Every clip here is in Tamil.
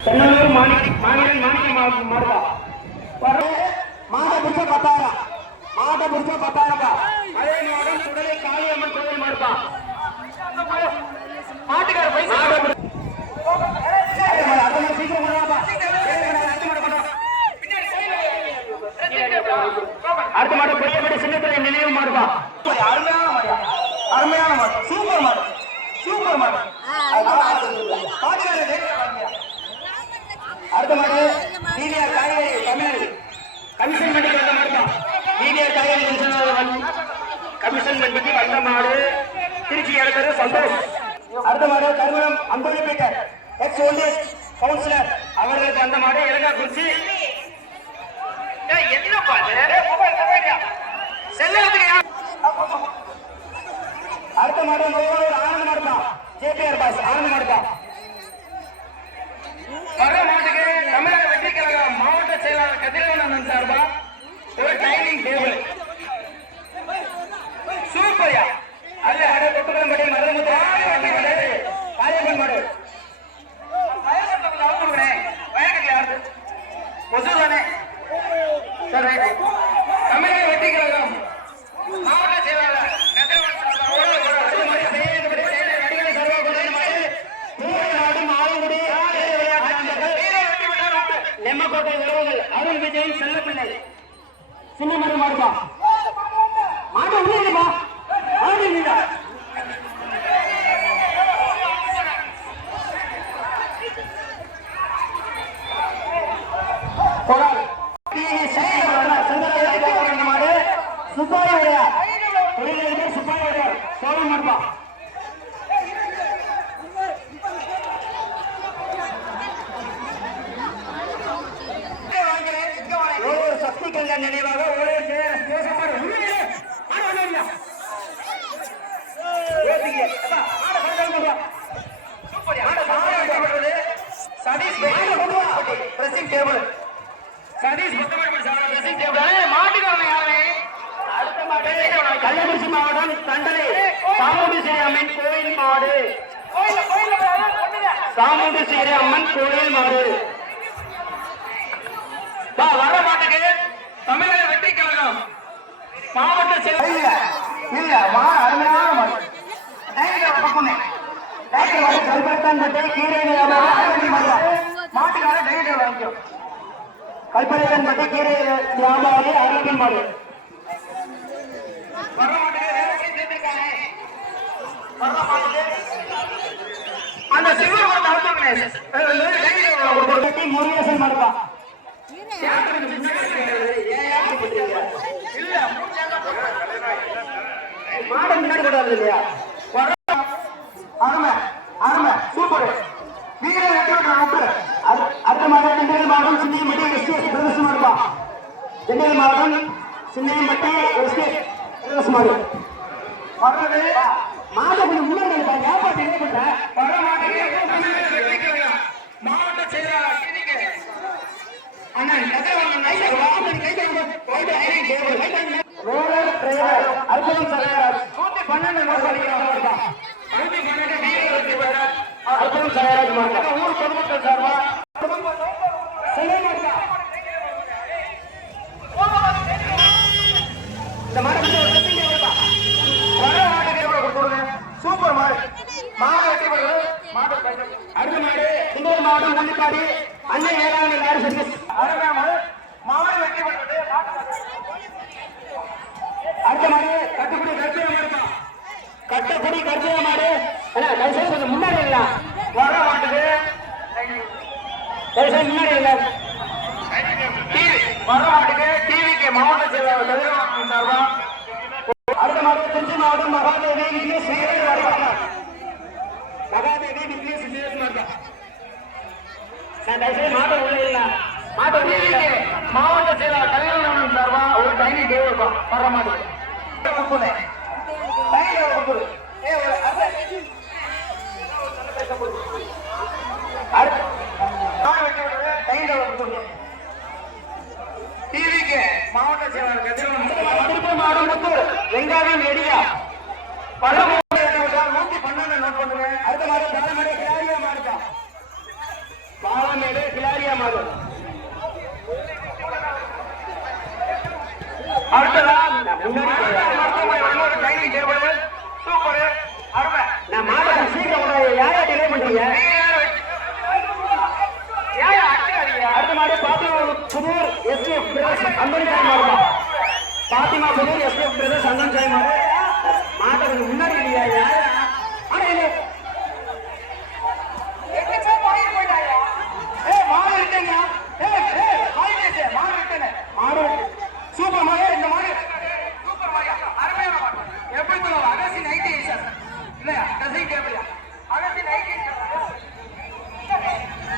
தென்னலூர் மாணிக்க மாடுவா மாட புடிச்ச 10,000 மாட புடிச்ச 10,000 அதே மாடம் சுடலை காளியம்மன் கோவில் மாடுப்பா மாட்டுக்கார பைசா சீக்கிரம் அடுத்த மாடு பெரியபடி சின்னத்திரை நினைவு மாடுப்பா அருமையான மாடு சூப்பர் மாடு அடுத்த மாடு சீனியர் காய்கறி தமிழ் கமிஷன் மண்டிக்கு வந்த மாடு தான் சீனியர் காய்கறி கமிஷன் மண்டிக்கு வந்த மாடு திருச்சி இடத்துல சந்தோஷ். அடுத்த மாடு கருமணம் அம்பது மீட்டர் எக்ஸ் ஓல்டேஜ் கவுன்சிலர் அவர்களுக்கு வந்த மாடு இலங்கா குறிச்சி அடுத்த மாடு ஆனந்த மாடுப்பா ஜேபிஆர் பாஸ் ஆனந்த மாடுப்பா வர மாட்டுக்கு தமிழக வெற்றி கழகம் மாவட்ட செயலாளர் கதிரவன் சார்பா ஒரு டைனிங் டேபிள் சூப்பர்யா அல்ல அட தொட்டுக்கம்படி மருதமுத்து காளியம்மன் மாடு தமிழக வெற்றி கழகம் மாவட்ட செயலாளர் நெம்மக்கோட்டை உறவுகள் அருள் விஜய் செல்லப்பிள்ளை சின்ன மரு மாடுபா மாடு உள்ளிருப்பா மாடு இல்ல மாடு சுப்பாயுடைய தொழிலாளர்கள் சுப்பாயுடைய சோழன் மாடுபா சக்தி கல்யாண் நினைவாக ஒரே கள்ளக்குறிச்சி மாவட்டம் தண்டனை சாமுண்டீஸ்வரி அம்மன் கோயில் மாடு சாமுண்டீஸ்வரி அம்மன் கோயில் மாடு வர மாட்டுக்கு தமிழக வெற்றி கழகம் மாவட்ட செயலாளர் கல்பனைதான் பற்றி கீரை வியாபாரி அரபின் மாடு அந்த சிவன் முருகேசன் மாடுப்பா மாடம் முன்னாடி கூடாது இல்லையா அருமை அருமை சூப்பர் நீங்களே அடுத்த மாதம் திண்டல் மாவட்டம் சின்னையம்பட்டி எஸ்டேட் பிரதேசம் மாடுப்பா திண்டல் மாவட்டம் சின்னையம்பட்டி எஸ்டேட் பிரதேசம் மாடு வர்றது மாதம் கொஞ்சம் முன்னாடி வியாபாரத்தை என்ன பண்ற வர மாவட்ட செயலாளர் அற்புதம் சரையராஜ் 112 அற்புதம் சரையராஜ் ஊர் பொதுமக்கள் சார்பா இந்த மாடு சூப்பர் மாடு அடுத்த மாடு திண்டல் மாவட்டம் முள்ளிக்காடு அன்னை வேளாண் லாரி சர்வீஸ் மாடு வெற்றி பெற்றது. அடுத்த மாடு கட்டுப்படி கர்ஜன மாடுப்பா கட்டப்படி கர்ஜன மாடு கொஞ்சம் முன்னாடி இல்ல வர மாட்டுது முன்னாடி இல்ல வர மாட்டுக்கு டிவிக்கு மாவட்ட செயலாளர் சார்பா அடுத்த மாடு திருச்சி மாவட்டம் மகாதேவி மாவட்ட செயலாளர் கல்யாணம் சார்பா ஒரு டைனி டேபிள் வர மாட்டேன் டிவிக்கு மாவட்ட செயலாளர் கதிரவன் வெங்காயம் எடியா பல 112 நோட் பண்ணுவேன். அடுத்த மாடு மாடுக்கா பாலமேடு கிளாரியா மாடு. அடுத்ததா டைனிங் டேபிள் சூப்பர் அருமை. நான் மாட சீக்கிரம் யாரா டிலே பண்றீங்க? அடுத்த மாடு பாத்திமா புதூர் எஸ்எஃப் பிரதர்ஸ் அந்தன்சாய் மாடுமா. பாத்திமா புதூர் எஸ்எஃப் பிரதர்ஸ் அந்தன்சாய் மாடு. மாட்டுக்கு முன்னாடி இல்லையா யாரா? ஆனா இல்ல மாடு சூப்பர் மாடு. இந்த மாடு சூப்பர் மாடு அருமையான மாடு. எப்படி சொல்லுவாங்க? அகசி நைட்டி சார் இல்லையா? ட்ரெஸ்ஸிங் டேபிள் அகசி நைட்டி.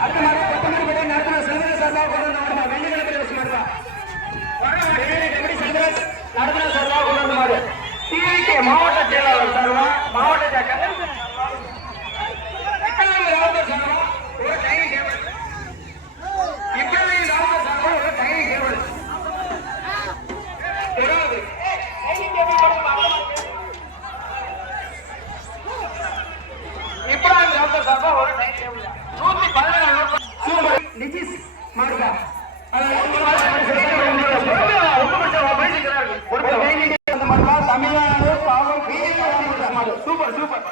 அடுத்த மாடு 10 மணி படி நடத்துற செல்வராஜ் சார்பா கொண்டு வந்த வெள்ளி கிழமை வச்சு மாடுவா. எப்படி செல்வராஜ் நடத்துற சார்பா கொண்டு வந்த மாடு. டிவிகே மாவட்ட செயலாளர் சார்பா மாவட்ட ஒரு டைனிங் டேபிள். இப்படி ஒரு டைனிங் டேபிள். இப்ராஹிம் ராவுத்தர் சார்பா ஒரு டைனிங் டேபிள் 117 சூப்பர் நிதிஷ் மாடுகா. தமிழ்நாடு பாவம் மாடு சூப்பர் சூப்பர்.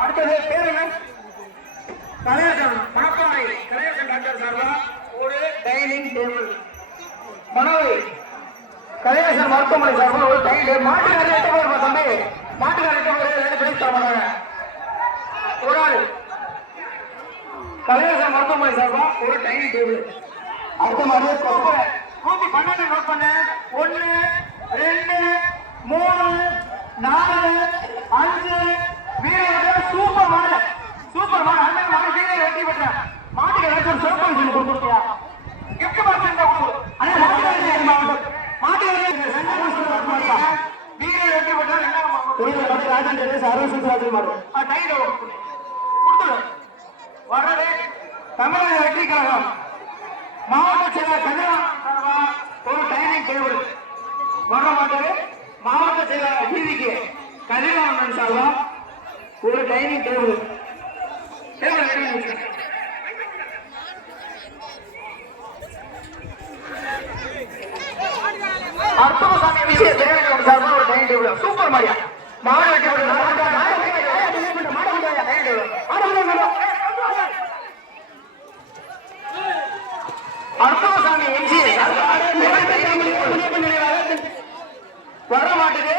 அடுத்தது பேர் என்ன? கலையரசன் மணப்பாறை கலையரசன் டாக்டர் சார்பா ஒரு டைனிங் டேபிள். மனோவை கலையரசன் மருத்துவமனை சார்பா ஒரு டைனிங் டேபிள். மாட்டுக்காரர் எட்டு பேர் தம்பி. மாட்டுக்காரர் 2 பிரைஸ் தரமாட்டாங்க. ஒரு ஆள் கலையரசன் மருத்துவமனை சார்பா ஒரு டைனிங் டேபிள். அடுத்த மாதிரி 112 நோட் பண்ண. 1 2 3 4 5 வீரர்கள் சூப்பர் மாடு சூப்பர் மாடு. அந்த மாடு வீரர் வெற்றி பெற்ற மாட்டுக்கு ஏதாச்சும் ஒரு சிறப்பு விஷயம் கொடுத்துருக்கியா? கிஃப்ட் பாக்ஸ் இருந்தா கொடு. ஆனா மாட்டுக்கு வீரர் வெற்றி பெற்ற ராஜேந்திர சர்வசந்திராஜன் மாடு டைல கொடுத்துடு. வர்றது தமிழக வெற்றி கழகம் மாவட்ட செயலர் கல்யாணம் ஒரு டைனிங் டேபிள். வர மாட்டது மாவட்ட செயலர் டிவிக்கு கதிரவன் சார்பா ஒரு டைனிங் டேபிள். அற்புதசாமி விஷய தேவையான சார்பா ஒரு டைனிங் டேபிள். சூப்பர் மாடியா மாடு வெட்டி அற்புதசாமி எம்சி வர மாட்டுது.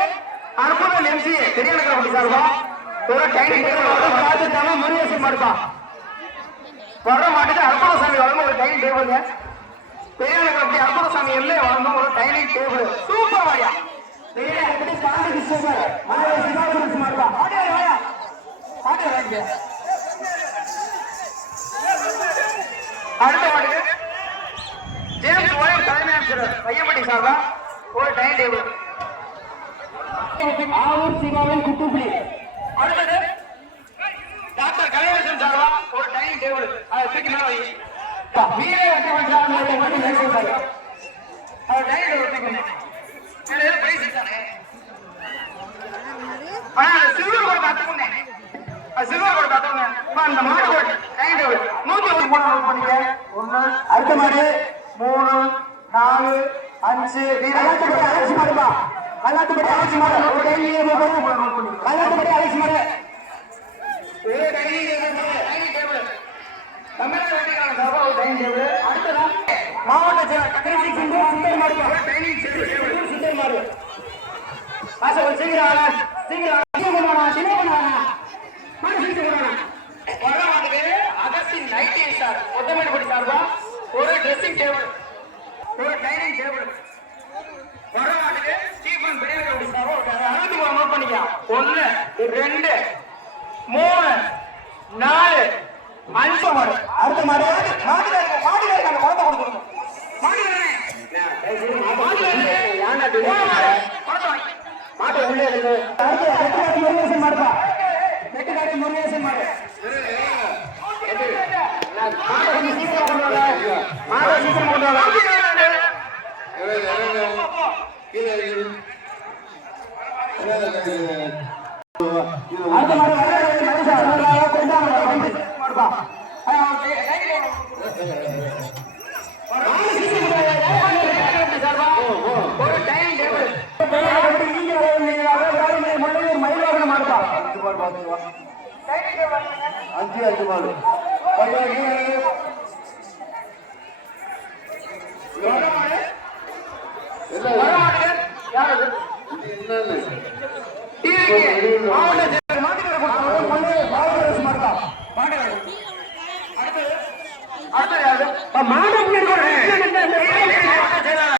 அற்புதம் எம்சி பெரியநகரப்பட்டி சார்பா ஒரு டைனிங் டேபிள். முருகேசன் மாடுப்பா வர மாட்டுது. அற்புதசாமி வழங்கும் ஒரு டைனிங் டேபிள். பெரியநகரப்பட்டி அற்புதசாமி எல்லை வழங்கும் ஒரு டைனிங் டேபிள். சூப்பர் வாயா அடுத்த மாட்டுக்கு ஜேம்ஸ் ஓயம் தலைமை ஆசிரியர் பையப்பட்டி சார்பா ஒரு டைனிங் டேபிள். ஆவூர் சிவாவின் குட்டுப்புலி. அடுத்தது டாக்டர் கலையரசன் சார்பா ஒரு டைனிங் டேபிள். அதை தூக்கி மேல வை. வீரே வெற்றி பெற்றார் டைனிங் டேபிள். சில்வர் கூட பார்த்துக்கோங்க. சில்வர் கூட பார்த்துக்கோங்க. அந்த மாடு டைனிங் டேபிள் 103 பண்ணிக்க. 1 அடுத்த மாடு 3 4 5 கல்லாத்துப்பட்டி அலட்சி மாடுப்பா. கல்லாத்துப்பட்டி அலட்சி மாடு ஒரு டைனிங் டேபிள். கல்லாத்துப்பட்டி அலட்சி மாடு ஒரு டைனிங் டேபிள். தமிழ்நாடு வெற்றிக்கான சார்பா ஒரு டைனிங் டேபிள். அடுத்ததா மாவட்ட செயலர் சுந்தர் மாடு ஒரு டைனிங் டேபிள். சுந்தர் மாடு பாச ஒரு சீக்கிரம் சீக்கிரம் சின்ன பண்ணுவாங்க மாடு சீக்கிரம் பண்ணுவாங்க. வர மாட்டுக்கு அகஸ்டின் நைட்டி சார் ஒத்தமேடுபடி சார்பா ஒரு ட்ரெஸ்ஸிங் டேபிள் ஒரு டைனிங் டேபிள். வர மாட்டுக்கு ஸ்டீபன் பெரியநகரப்பட்டி சார்பா ஒரு 63 நோட் பண்ணிக்கலாம். 1 2 3 4 5 மாடு. அடுத்த மாடு மாட்டுக்காரங்க அந்த பணத்தை கொடுத்துருக்கோம். மாட்டை உள்ளே இருக்கு. அடுத்து முருகேசன் மாடுப்பா. வெட்டுக்காட்டி முருகேசன் மாடு. மாட்டை கொஞ்சம் சீக்கிரம் கொண்டு வாங்க. மாட்டை சீக்கிரம் கொண்டு வாங்க. அடுத்த மாடு மாடுப்பா. ஒரு டைம் டேபிள் மயில்வாகனம் மாடுப்பா. 5 மாடு மாடு